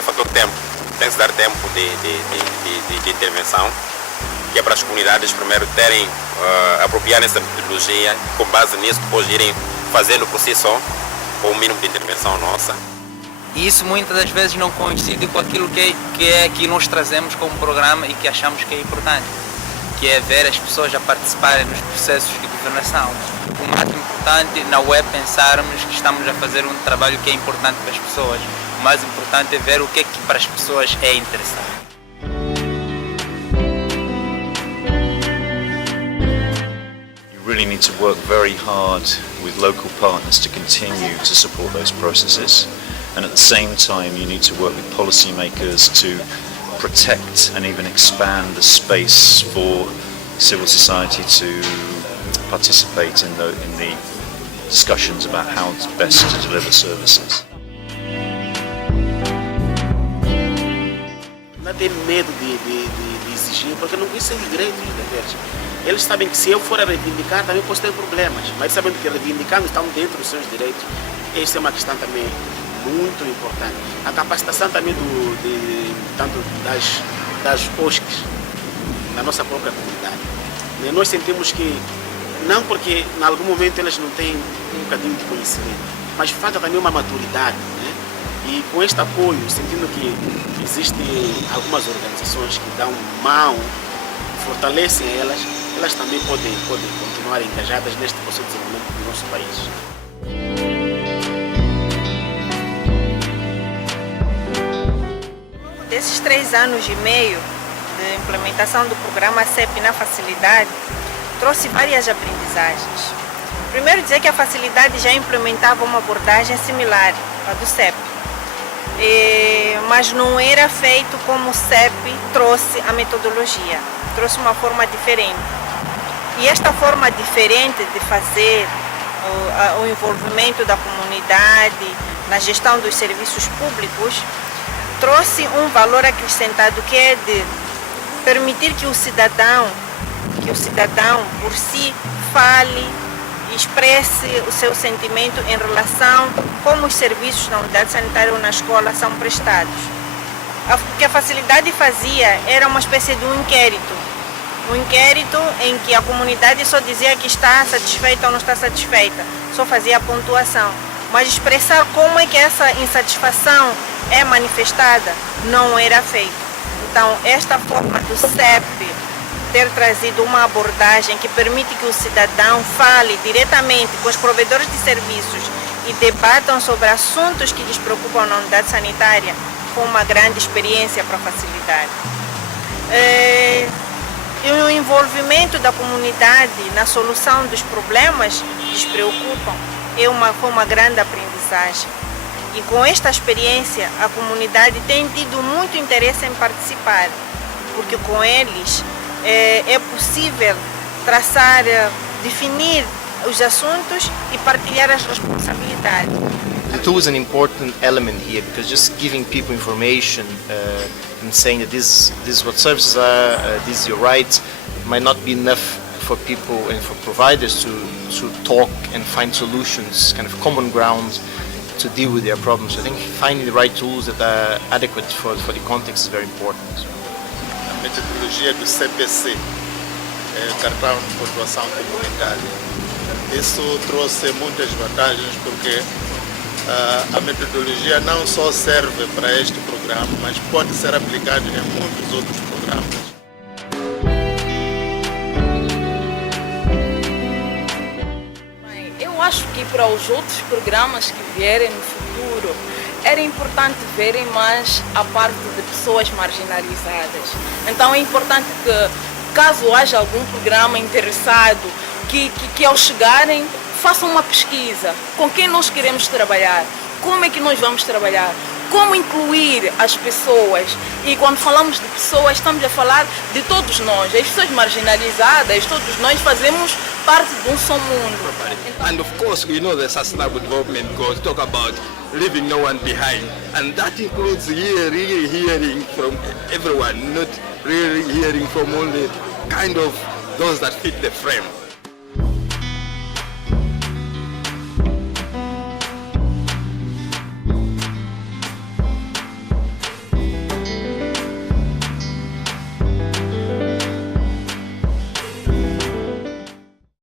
é fator tempo. Tem que se dar tempo de intervenção, que é para as comunidades primeiro terem, apropriarem essa metodologia, com base nisso depois irem fazendo por si só, com o mínimo de intervenção nossa. E isso muitas das vezes não coincide com aquilo que nós trazemos como programa e que achamos que é importante, que é ver as pessoas a participarem nos processos de governação. O mais importante não é pensarmos que estamos a fazer um trabalho que é importante para as pessoas. O mais importante é ver o que para as pessoas é interessante. You really need to work very hard with local partners to continue to support those processes. And at the same time, you need to work with policymakers to protect and even expand the space for civil society to participate in the discussions about how best to deliver services. Não tem medo de exigir, porque não conhecem os direitos e deveres. Eles sabem que se eu for a reivindicar, também posso ter problemas, mas sabendo que reivindicando estão dentro dos seus direitos, essa é uma questão também muito importante. A capacitação também tanto das OSCs na nossa própria comunidade. Nós sentimos que, não porque em algum momento elas não têm um bocadinho de conhecimento, mas falta também uma maturidade, né? E com este apoio, sentindo que existem algumas organizações que dão mão, fortalecem elas também podem continuar engajadas neste processo de desenvolvimento do nosso país. Desses 3 anos e meio de implementação do programa CEP na facilidade, trouxe várias aprendizagens. Primeiro, dizer que a facilidade já implementava uma abordagem similar à do CEP, mas não era feito como o CEP trouxe a metodologia, trouxe uma forma diferente. E esta forma diferente de fazer o envolvimento da comunidade na gestão dos serviços públicos trouxe um valor acrescentado, que é de permitir que o cidadão por si fale, expresse o seu sentimento em relação a como os serviços na unidade sanitária ou na escola são prestados. O que a facilidade fazia era uma espécie de um inquérito em que a comunidade só dizia que está satisfeita ou não está satisfeita, só fazia a pontuação. Mas expressar como é que essa insatisfação é manifestada não era feito. Então, esta forma do CEP ter trazido uma abordagem que permite que o cidadão fale diretamente com os provedores de serviços e debatam sobre assuntos que lhes preocupam na unidade sanitária foi uma grande experiência para a facilidade. E o envolvimento da comunidade na solução dos problemas que lhes preocupam foi uma grande aprendizagem. E com esta experiência, a comunidade tem tido muito interesse em participar, porque com eles é possível traçar, definir os assuntos e partilhar as responsabilidades. The tool is an important element here, because just giving people information and saying that this is what services are, this is your rights, might not be enough for people and for providers to talk and find solutions, kind of common ground to deal with their problems. So I think finding the right tools that are adequate for the context is very important. A metodologia do CPC, Cartão de Pontuação Comunitária, isso trouxe muitas vantagens, porque a metodologia não só serve para este programa, mas pode ser aplicada em muitos outros programas. Eu acho que para os outros programas que vierem no futuro, era importante verem mais a parte de pessoas marginalizadas. Então é importante que, caso haja algum programa interessado, que ao chegarem façam uma pesquisa com quem nós queremos trabalhar, como é que nós vamos trabalhar, como incluir as pessoas. E quando falamos de pessoas, estamos a falar de todos nós, as pessoas marginalizadas, todos nós fazemos parte de um só mundo. And of course, we know the sustainable development goals talk about leaving no one behind, and that includes really hearing from everyone, not really hearing from only kind of those that fit the frame.